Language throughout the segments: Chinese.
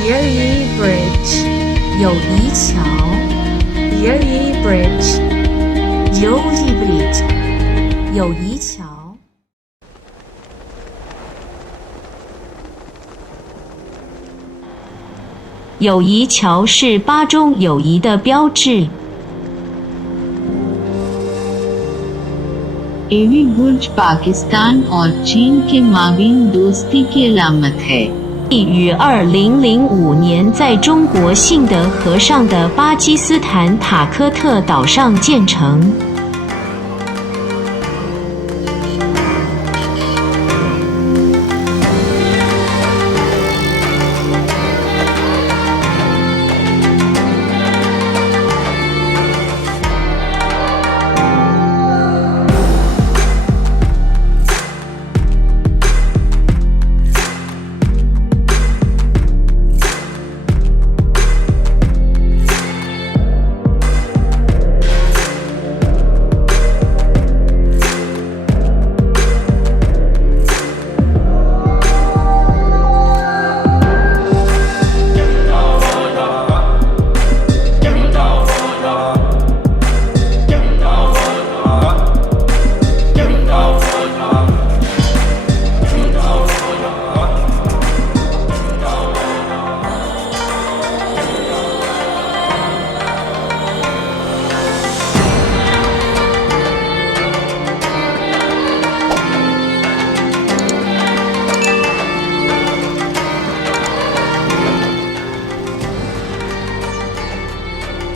Beery Bridge 友谊桥 Beery Bridge Joji Bridge 友谊桥友谊桥是巴中友谊的标志。 एवी बुर्ज पाकिस्तान और चीन के माबीन दोस्ती की अलामत है 于二零零五年在中国信德河上的巴基斯坦塔科特岛上建成。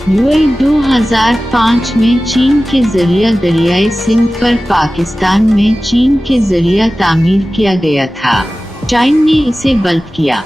यूए 2005 में चीन के ज़रिया दरियाई सिंध पर पाकिस्तान में चीन के ज़रिया तामीर किया गया था। चाइन ने इसे बल्ब किया।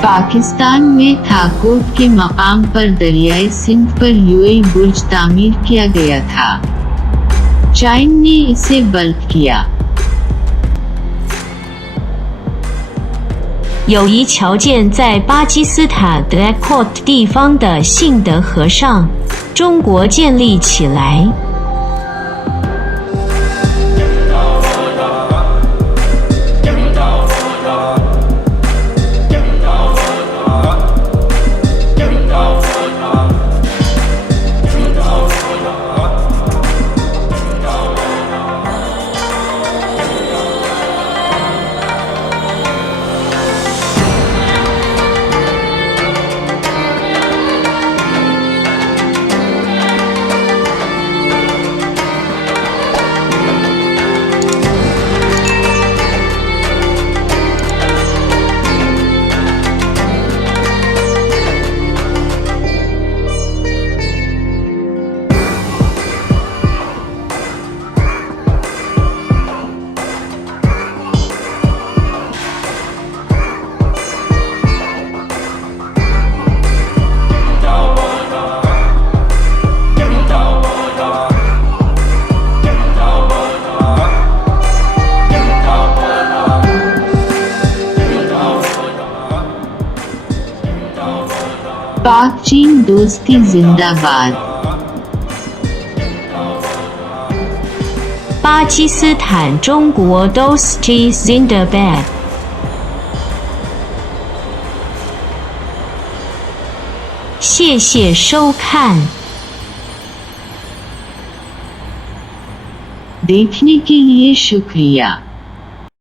'पाकिस्तान में थाकोट के मकाम पर दरियाई सिंध पर यूएई बुर्ज तामीर किया गया था चाइन ने इसे बल्ब किया 友谊桥建在巴基斯坦德埃阔特地方的信德河上，中国建立起来。 पाक चीन दोस्ती जिंदाबाद 巴基斯坦中国 Dosti Zindabad。谢谢收看。 देखने के लिए शुक्रिया